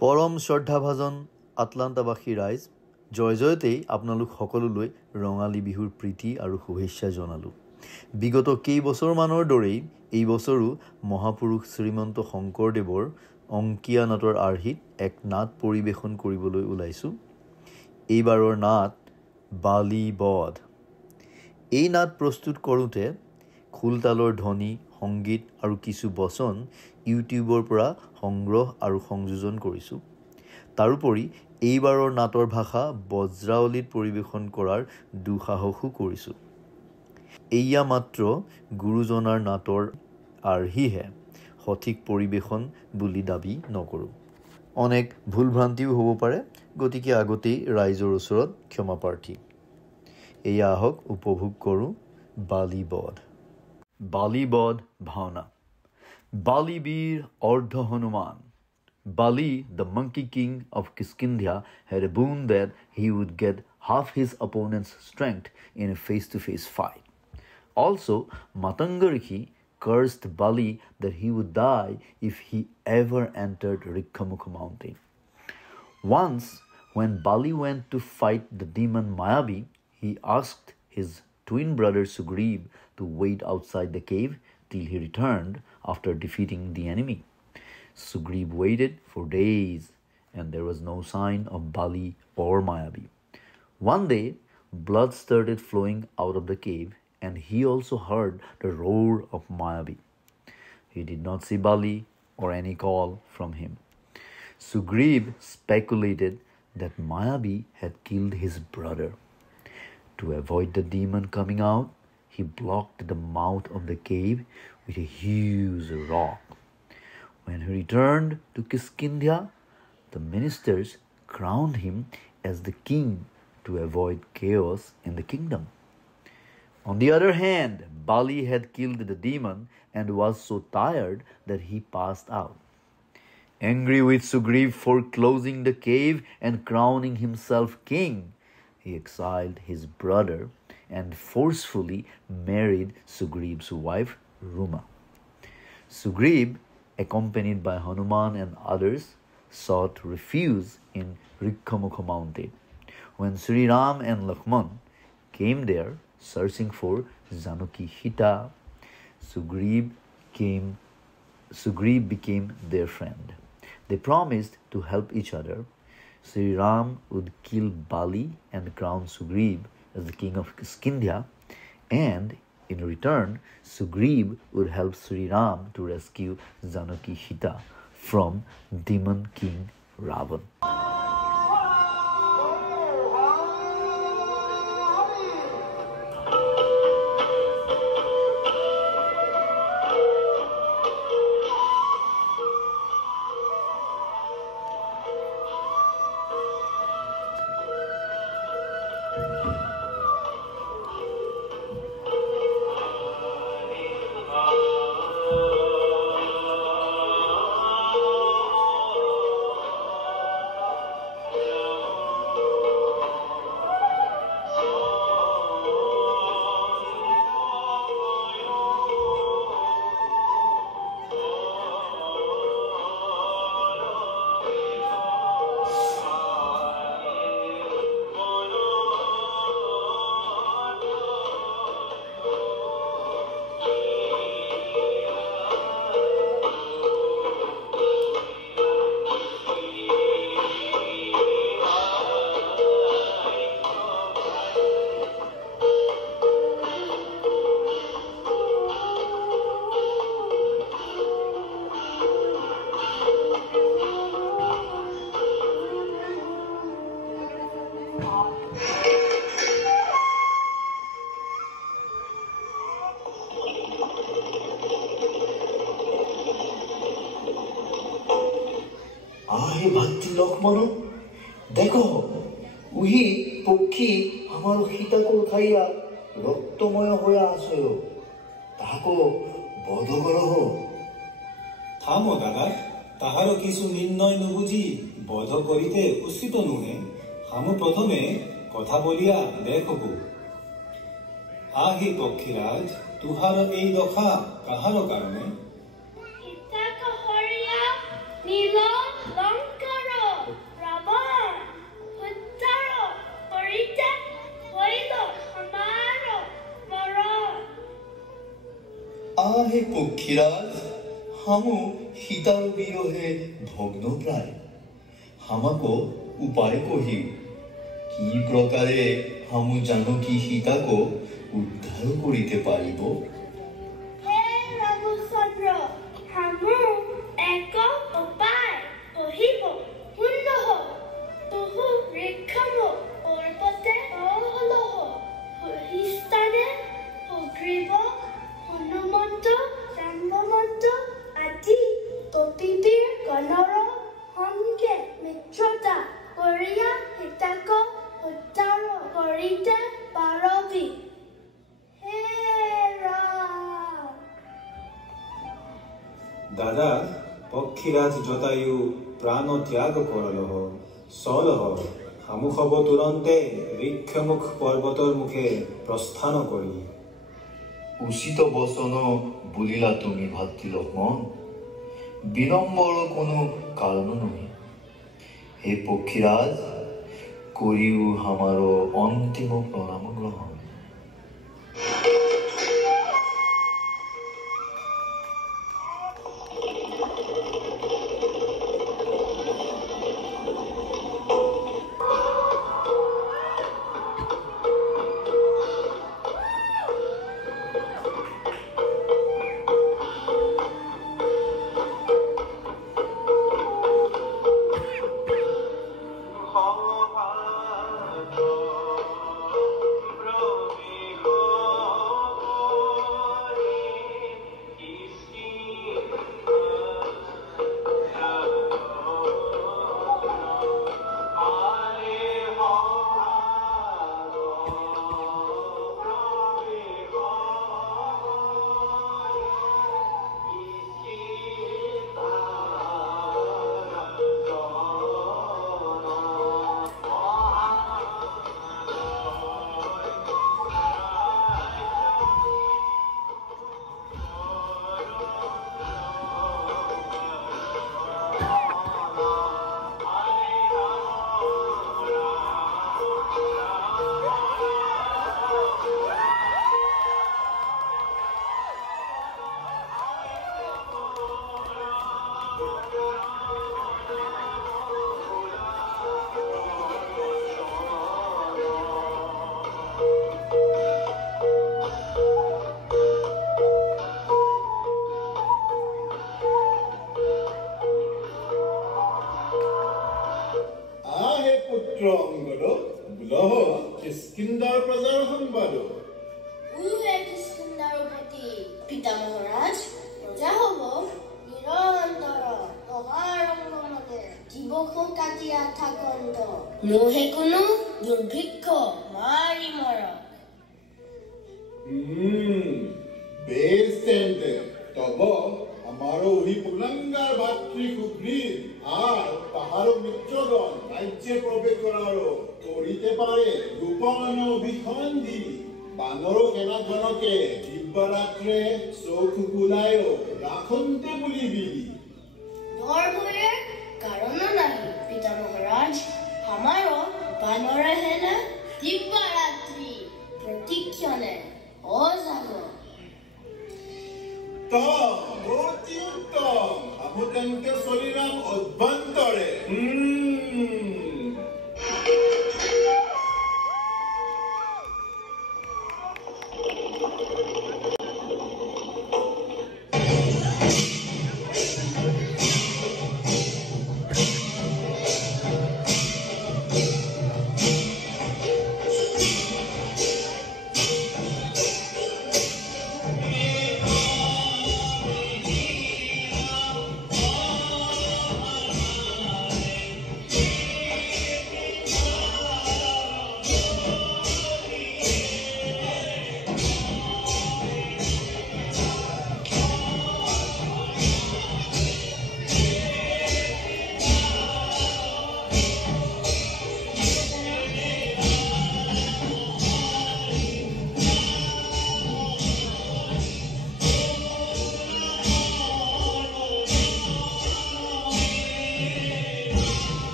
পৰম শ্ৰদ্ধাভাজন আটলাণ্টাবাসী ৰাইজ, জয় জয়তেই আপোনালোক সকলোলৈ ৰঙালী বিহুৰ প্ৰীতি আৰু শুভেচ্ছা জনালোঁ। বিগত কেইবছৰমানৰ দৰেই এই বছৰো মহাপুৰুষ শ্ৰীমন্ত শংকৰদেৱৰ অংকীয়া নাটৰ আৰ্হিত এক নাট পৰিৱেশন কৰিবলৈ ওলাইছোঁ। এইবাৰৰ নাট বালি বধ। এই নাট প্ৰস্তুত কৰোঁতে খোলতালৰ ধ্বনি, সংগীত আৰু কিছু বচন ইউটিউবৰ পৰা সংগ্ৰহ আৰু সংযোজন কৰিছোঁ। তাৰোপৰি এইবাৰৰ নাটৰ ভাষা বজ্ৰাৱলীত পৰিৱেশন কৰাৰ দুঃসাহসো কৰিছোঁ। এয়া মাত্ৰ গুৰুজনাৰ নাটৰ আৰ্হিহে, সঠিক পৰিৱেশন বুলি দাবী নকৰোঁ। অনেক ভুলভ্ৰান্তিও হ'ব পাৰে, গতিকে আগতেই ৰাইজৰ ওচৰত ক্ষমাপ্ৰাৰ্থী। এয়া আহক উপভোগ কৰোঁ বালি বধ। বালি বধ ভাওনা। Bali Veer Ardha Hanuman. Bali, the monkey king of Kiskindha, had a boon that he would get half his opponent's strength in a face-to-face fight. Also, Matangarihi cursed Bali that he would die if he ever entered Rikkamukha mountain. Once, when Bali went to fight the demon Mayavi, he asked his twin brother Sugriv to wait outside the cave till he returned after defeating the enemy. Sugriv waited for days and there was no sign of Bali or Mayavi. One day, blood started flowing out of the cave and he also heard the roar of Mayavi. He did not see Bali or any call from him. Sugriv speculated that Mayavi had killed his brother. To avoid the demon coming out, he blocked the mouth of the cave with a huge rock. When he returned to Kiskindha, the ministers crowned him as the king to avoid chaos in the kingdom. On the other hand, Bali had killed the demon and was so tired that he passed out. Angry with Sugriv for closing the cave and crowning himself king, he exiled his brother and forcefully married Sugriv's wife, Ruma. Sugriv, accompanied by Hanuman and others, sought refuge in Rikkamukha mountain. When Sri Ram and Lakshman came there searching for Janaki Sita, Sugriv became their friend. They promised to help each other. Sri Ram would kill Bali and crown Sugriv as the king of Kiskindha, and in return, Sugriv would help Sri Ram to rescue Janaki Sita from demon king Ravan. আহে ভাতৃ লক্ষ্মণ, দেখো উহি পক্ষী আমার সীতাকো খাইয়া রক্তময় হয়ে আসয়, তাহাকো বধ করহ। থামো দাদা, তাহারও কিছু নির্ণয় নুবুঝি বধ করিতে উচিত নুহে। হামু প্রথমে কথা বলিয়া দেখবু। আহি পক্ষীরাজ, তুহার এই দশা কাহার কারণে? Itaka Horia Nilo Lankara পক্ষীরাজ হামু সীতার বিরহে ভগ্ন প্রায় হামাকো উপায় কহিও কি প্রকারে হামু জানকী সীতাকো উদ্ধার করিতে পারিব। হে রামচন্দ্র হামু এক উপায় কহিব শুনহ বহু বৃক্ষম পৰ্বতে অহলহ বহিস্থানে সুগ্ৰীৱ হনুমন্ত জাম্বৱন্ত আদি কপিবীৰ গণৰ সংগে মিত্ৰতা কৰিয়া সীতাক উদ্ধাৰ কৰিতে পাৰবি। হে ৰাম। দাদা পক্ষীরাজ জটায়ু প্রাণ ত্যাগ করলহ চলহ হামু হব তুরন্তে ঋক্ষমুখ পর্বতর মুখে প্রস্থান করি। উচিত বচন বুলিলা তুমি ভাতৃ লক্ষ্মণ বিলম্বৰ কোনো কাৰণ নহয়। হে পক্ষীৰাজ কৰিও আমাৰ অন্তিম প্ৰণাম গ্ৰহণ। নোহে কোনো দুৰ্ভিক্ষ মাৰি মৰা। বেশ তেন্তে তব আমারও ওই পুলঙ্গার ভাতৃ সুগ্রীব আর তাহারও মিত্রগণ রাজ্যে প্রবেশ করারও করিতে পারে গোপন অভিসন্ধি। বানর সেনাগণকে দিব্যরাত্রে চোখ বুলায় রাখন্তে বলিবি। ডর ভয়ের কারণ নাই পিতা মহারাজ। আমারও বানরে হেলে দিব্যরাত্রি প্রতিক্ষণে অজাগ। অতি উত্তম আমু তেন্তে চলিলাম অভ্যন্তরে।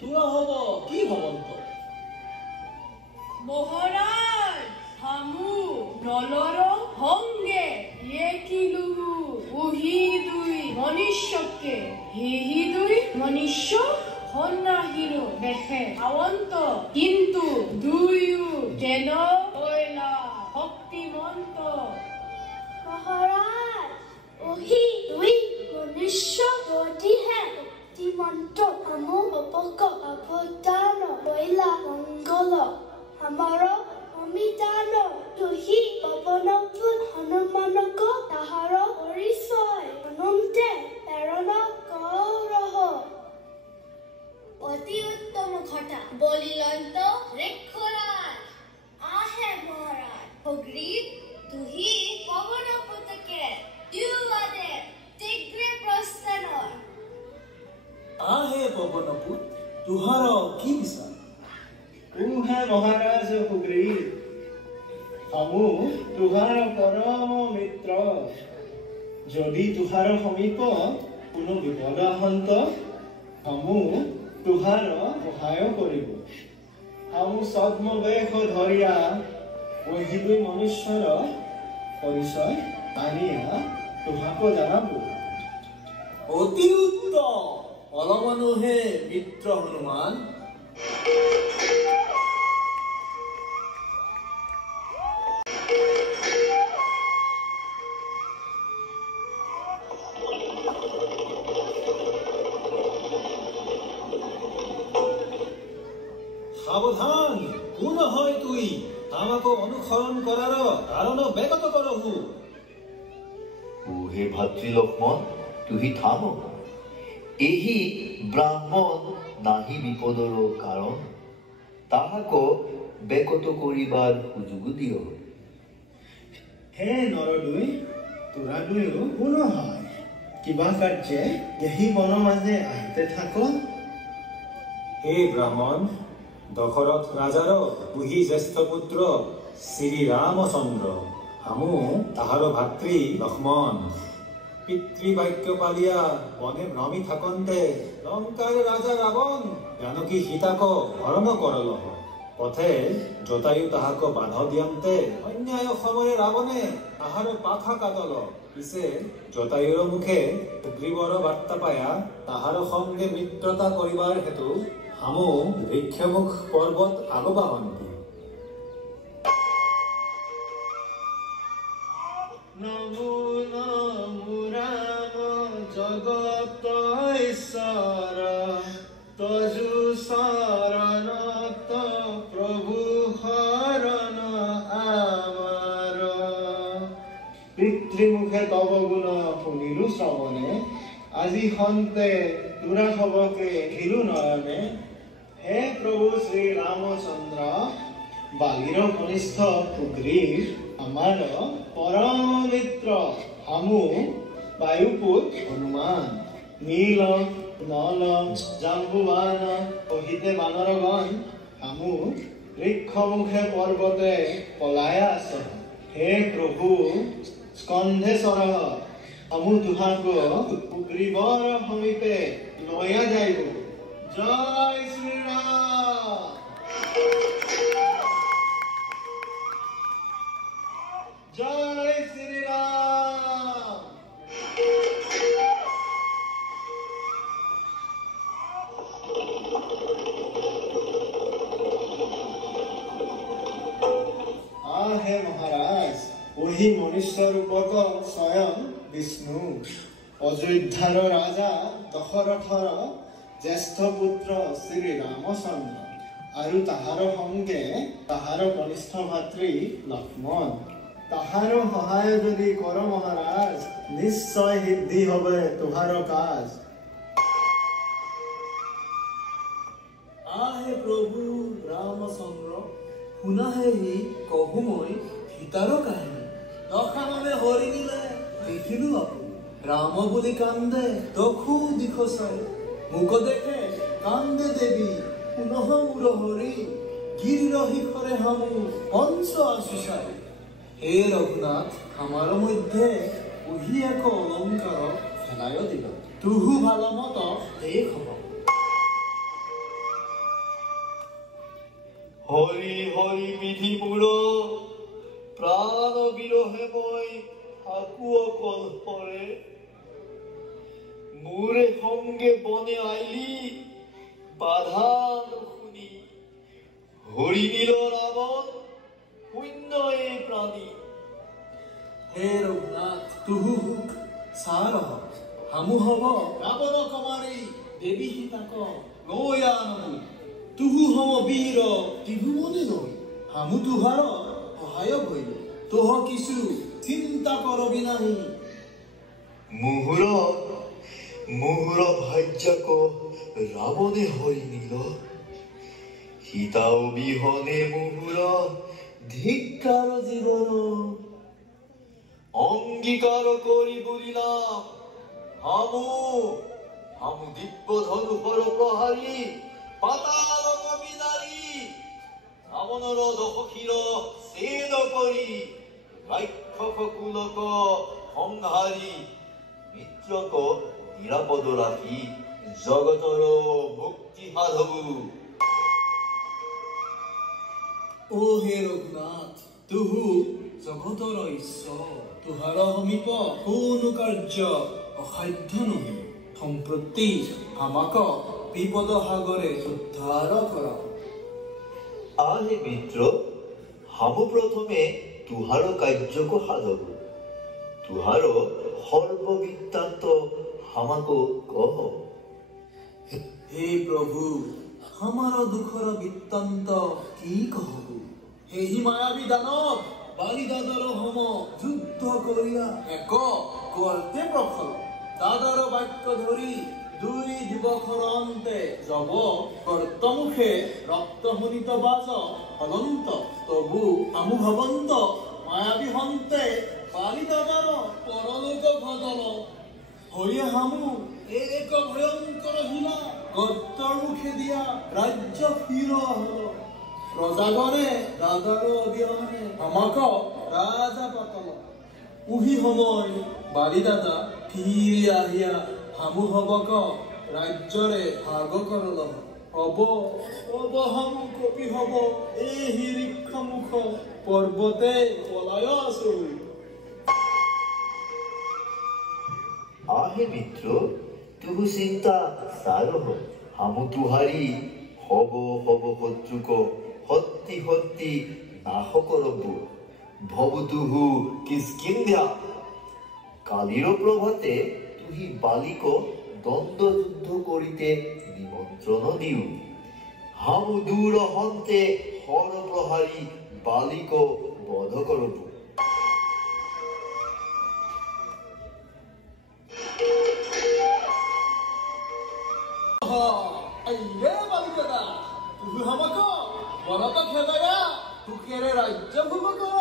তোৰা হ'ব কি ভৱন্ত মহারাজ হামু নলর হঙ্গে একিলুহু উহি দুই মনুষ্যকে হিহি দুই মনুষ্য হন্নাহিরো দেখে আওন্ত কিন্তু দুইও যেন হইলা শক্তিমন্ত মহারাজ ওহি দুই মনুষ্য যদিহে শক্তিমন্ত আমো অপক অৱদান হইলা মঙ্গল আমাৰ অমিতান তুহি পৱনপুৰ হনুমানক তাহাৰ পৰিচয় অনন্তে প্ৰেৰণ কৰহ অতি উত্তম ঘটা বলিলন্ত ৰেক্ষৰাজ আহে মহাৰাজ অগ্ৰীব তুহি পৱনপুতকে দুৱাদে শীঘ্ৰে প্ৰস্থানৰ আহে পৱনপুত তোহাৰ কি বিচাৰ হে মহাৰাজ সুগ্ৰীৱ আমু তোহাৰ পৰম মিত্ৰ যদি তোহাৰ সমীপ কোনো বিপদ আহন্ত আমু তোহাৰ সহায় কৰিব আমু ছদ্মবেশ ধৰিয়া ওহিদুই মনুষ্যৰ পৰিচয় আনিয়া তোহাক জনাব অতি উত্তম অলমানুহে মিত্ৰ হনুমান সাবধান কোন হয় তুই আমাকে অনুসরণ করার কারণ ব্যাগত করহু হে ভাতৃ লক্ষ্মণ তুহি থাম এহি ব্রাহ্মণ নাহি বিপদৰ কাৰণ তাহাক বেকত কৰিবাৰ সুযোগ দিয় হে নৰদুই তোৰা দুয়ো কোন হয় কিবা কাৰ্যে এহি বন মাজে আহিতে থাক হে ব্ৰাহ্মণ দশৰথ ৰাজাৰ বুহি জ্যেষ্ঠ পুত্ৰ শ্ৰী ৰামচন্দ্ৰ আমু তাহাৰ ভাতৃ লক্ষ্মণ পিতৃবাক্য পালিয়া বনে ভ্ৰমি থাকন্তে লংকাৰ ৰাজা ৰাৱণ জানকী সীতাক হৰণ কৰলহ পথে জটায়ু তাহাক বাধ দিয়ন্তে অন্যায় সময়ে ৰাৱণে তাহাৰ পাখা কাটল পিছে জটায়ুৰ মুখে সুগ্ৰীৱৰ বাৰ্তা পায়া তাহাৰ সঙ্গে মিত্ৰতা কৰিবাৰ হেতু হামু বৃক্ষমুখ পৰ্বত আগবাহন্তি নমো নমো ৰাম জগত ঈশ্বৰ তজু শৰণত প্ৰভু শৰণ আমাৰ পিতৃমুখে তব গুণ শুনিলো শ্ৰৱণে আজি সন্তে তোৰা খবকে দেখিলো নয়নে হে প্ৰভু শ্ৰী ৰামচন্দ্ৰ বালিৰ কনিষ্ঠ সুগ্ৰীৱ আমাৰ পৰম মিত্ৰ আমু বায়ুপুত হনুমান নীল নল জাম্বুবান কহিতে বানৰগণ আমু বৃক্ষমুখে পৰ্বতে পলায় আছ হে প্ৰভু স্কন্ধেশ্বৰ আমু তোহাক সুগ্ৰীৱৰ সমীপে লয়া যাইব জয় শ্ৰীৰাম জয় শ্ৰীৰাম আহে মহাৰাজ ওহি মনুষ্য ৰূপক স্বয়ং বিষ্ণু অযোধ্যাৰ ৰাজা দশৰথৰ জ্যেষ্ঠ পুত্ৰ শ্ৰী ৰামচন্দ্ৰ আৰু তাহাৰ সংগে তাহাৰ কনিষ্ঠ ভাতৃ লক্ষ্মণ তাহাৰ সহায় যদি কৰ মহাৰাজ নিশ্চয় সিদ্ধি হবে তোহাৰ কাজ আহে প্ৰভু ৰামচন্দ্ৰ শুনাহেহি কহু মই সীতাৰ কাহিনী দশাননে হৰি নিলে দেখিলো আপু ৰাম বুলি কান্দে দখু দিশ চাই মুখ দেখে কান্দে দেৱী পুনঃ মূৰ হৰি গিৰিৰ শিখৰে হামু পঞ্চ আশিসাই হে ৰঘুনাথ আমাৰ মধ্যে উহি এক অলংকাৰ খেলায় দিল তুহু ভালমত দেশ হব হৰি হৰি বিধি মূৰ প্ৰাণ বিৰহে মই থাকো অকল হৰে মোৰে সংগে বনে আইলি বাধা নুশুনি হৰি নীল ৰাৱণ শূন্যয়ে প্ৰাণী হে ৰঘুনাথ তুহু হুক সাৰ হামু হব ৰাৱণ কমাৰী দেৱী সীতাক নয়া নমু তুহু হম বীৰ ত্ৰিভুৱনে নৈ হামু তুহাৰ সহায় ভৈল তোহ কিছু চিন্তা কৰবি নাহি মুহুৰ ভাজ্যাক ৰাৱণে হৰি নীল সীতা অবিহনে মুহুৰ ধিক্কাৰ জীৱন অংগীকাৰ কৰি বুলিলাম হামু দিব্য ধনুষৰ প্ৰহাৰী পাতাল কবিদাৰী ৰাৱণৰ দশশিৰ ছেদ কৰি ৰাক্ষস কুলক সংহাৰী মিত্ৰক নিৰাপদ ৰাখি জগতৰ মুক্তি সাধবু ও হে ৰঘুনাথ তুহু জগতৰ ঈশ্বৰ তুহাৰ সমীপ কোনো কাৰ্য অসাধ্য নহয় সম্প্ৰতি আমাক বিপদ সাগৰে উদ্ধাৰ কৰা আহে মিত্ৰ হামু প্ৰথমে তুহাৰ কাৰ্যক সাধবু তুহাৰ সৰ্ববৃত্তান্ত হামাকো কহ হে প্ৰভু আমাৰ দুখৰ বৃত্তান্ত কি কহবু সেই মায়াবী দানৱ বালিদাদৰ সম যুদ্ধ কৰিয়া এক কোৱাlte প্ৰখল দাদাৰ বাক্য ধৰি দুই দিৱসৰ অন্তে যব কৰ্তমুখে ৰক্তহনিত বাজ অনন্ত তবু আমু ভৱন্ত মায়াবী হন্তে বালিদাদাৰ পৰলোক ভজল হয়ে হামু এক ভয়ংকৰ হিলা গৰ্তৰ মুখে দিয়া ৰাজ্য ফিৰ হল ৰজাগণে দাদাৰ অবিহনে আমাক ৰাজা পাতল উহি সময় বালিদাদা ফিৰি আহিয়া হামু হবক ৰাজ্যৰে ভাগ কৰল হব হামু কপি হব এই হিৰিক্ষ মুখ পৰ্বতে পলায় আছো আহে মিত্ৰ তুহু চিন্তা সাৰ হামু তুহাৰী হব শত্ৰুক সত্যি নাশ কৰবু ভবু তুহু কিষ্কিন্ধ্যা কালিৰ প্ৰভাতে তুহি বালিক দ্বন্দ্ব যুদ্ধ কৰিতে নিমন্ত্ৰণ দিও হামু দূৰ হন্তে হৰ প্ৰহাৰী বালিক বধ কৰবু বালিদাদা তুহু আমাক বনত খেদায়া সুখেৰে ৰাজ্য ভোগ কৰ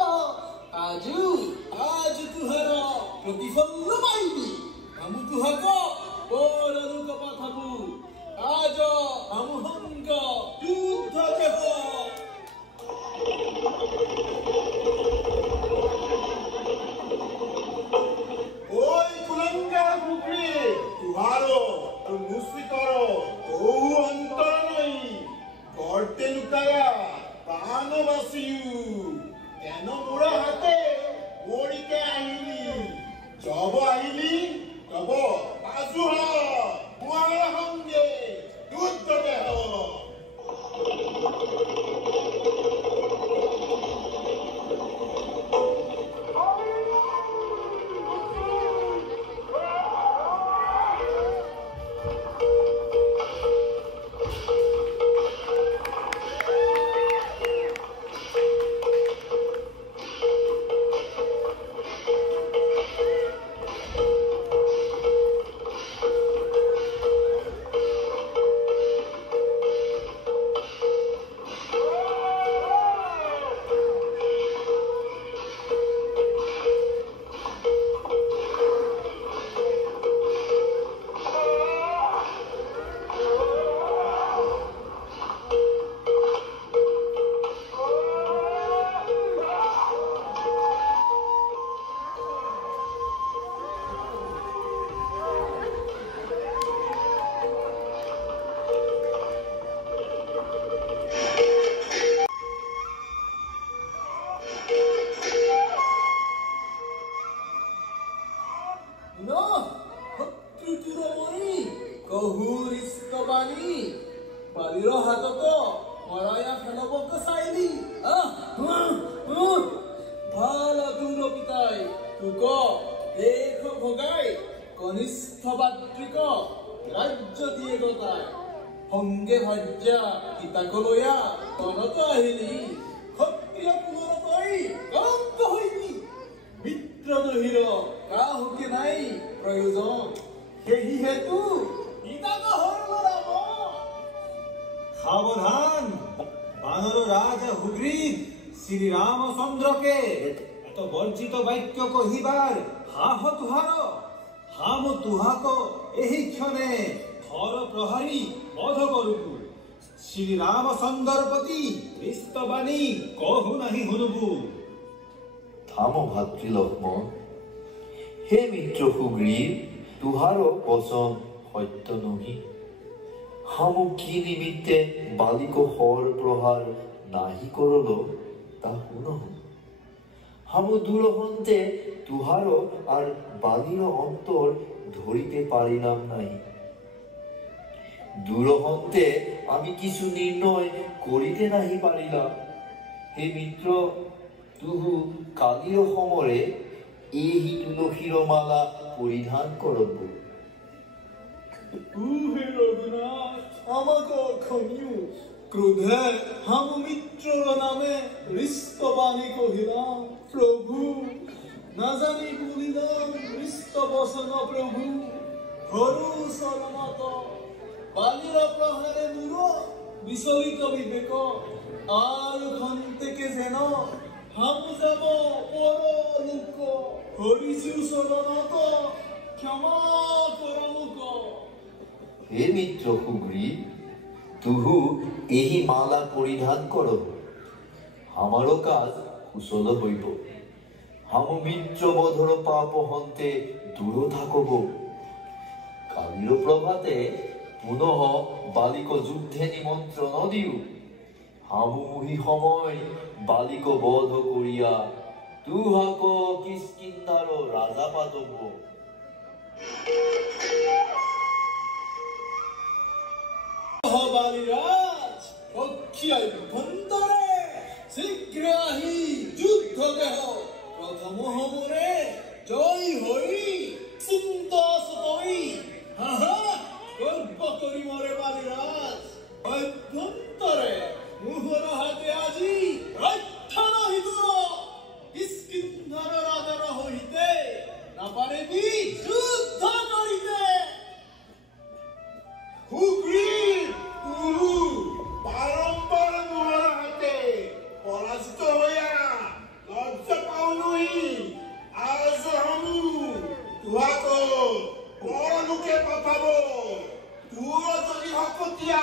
আজ তুহাৰ প্ৰতিফল পাইবি হামু তুহাক পৰলোক পাঠাবু আজ হামু সংগ যুদ্ধ দেহ ওই কুলঙ্গার পুত্রী তুহারো আর মুসিকর বহু অন্তর নই গর্তে লুকায়া প্রাণ বাসিউ কেন মোরা হাতে মরিতে আহিলি জব আহিলি তব বাজু হ মুয়ার সঙ্গে আনি বালিৰ হাতত মৰায়া খেলবক চাইলি ভাল অতুল পিতাই তোক দেশ ভগাই কনিষ্ঠ ভাতৃক ৰাজ্য দিয়ে গতাই সংগে ভাজ্যা সীতাকলৈয়া তনত আহিলি ক্ষত্ৰিয় পুনৰতই কলংক হইলি মিত্ৰ নহিৰ কাহুকে নাই প্ৰয়োজন সেই হেতু সাবধান বানর রাজা হুগ্রীব শ্রী রামচন্দ্রকে এত বর্জিত বাক্য কহিবার হাহ তুহার হাম তুহাক এই ক্ষণে থর প্রহারী বধ করবু শ্রী রামচন্দ্র প্রতি বিস্তবাণী কহু নাহি শুনবু। থামো ভাতৃ লক্ষ্মণ, হে মিত্র সুগ্রীব, তুহার বচন সত্য নহি। হামু কি নিমিত্তে বালিক হর প্রহার নাহি করল তা শুনহু। হামু দূরহন্তে তুহার আর বালির অন্তর ধরিতে পারিলাম নাই। দূরহন্তে আমি কিছু নির্ণয় করিতে নাহি পারিলাম। হে মিত্র, তুহু কালির সমরে এই তুলসীর মালা পরিধান করব। রঘুনাথ আমাকে ক্ষমিও, ক্রোধে হাম মিত্রর নামে হৃষ্টবাণী কহিলাম। প্রভু না জানি বলিলাম হৃষ্ট বচন প্রভু। হরু শরণত বালির প্রহারে দূর বিচলিত বিবেক। আর খন্তেকে যেন হাম যাব পরলোক। হরিচু শরণত ক্ষমা করমুক। হে মিত্র সুগ্রীব, তুহু এই মালা পরিধান কর, আমারও কাজ কুশল হইব। হাম মিত্র বধর পাপ হন্তে দূর থাকব। কালির প্রভাতে পুনঃ বালিক যুদ্ধে নিমন্ত্রণ দিও। হামু মুহি সময় বালিক বধ করিয়া তুহাক কিষ্কিন্ধার রাজা পাতব্য। বালিরাজ পক্ষিয়াই ভন্তরে শীঘ্র আহি যুদ্ধ দেহ। প্রথম সমরে জয় হই চিন্তাস তৈ হাহা গর্ব করি মরে বালিরাজ। অভ্যন্তরে মুহর হাতে আজি রক্ষা নহি দূর। কিষ্কিন্ধার রাজার হইতে না পারেবি যুদ্ধ করিতে। সুগ্রীব, তুহু বারম্বার মোহর হাতে পরাজিত হইয়া লজ্জা পাও নহি। আজ হামু তুহাক পরলোকে পঠাব। তুর যদি হকতীয়া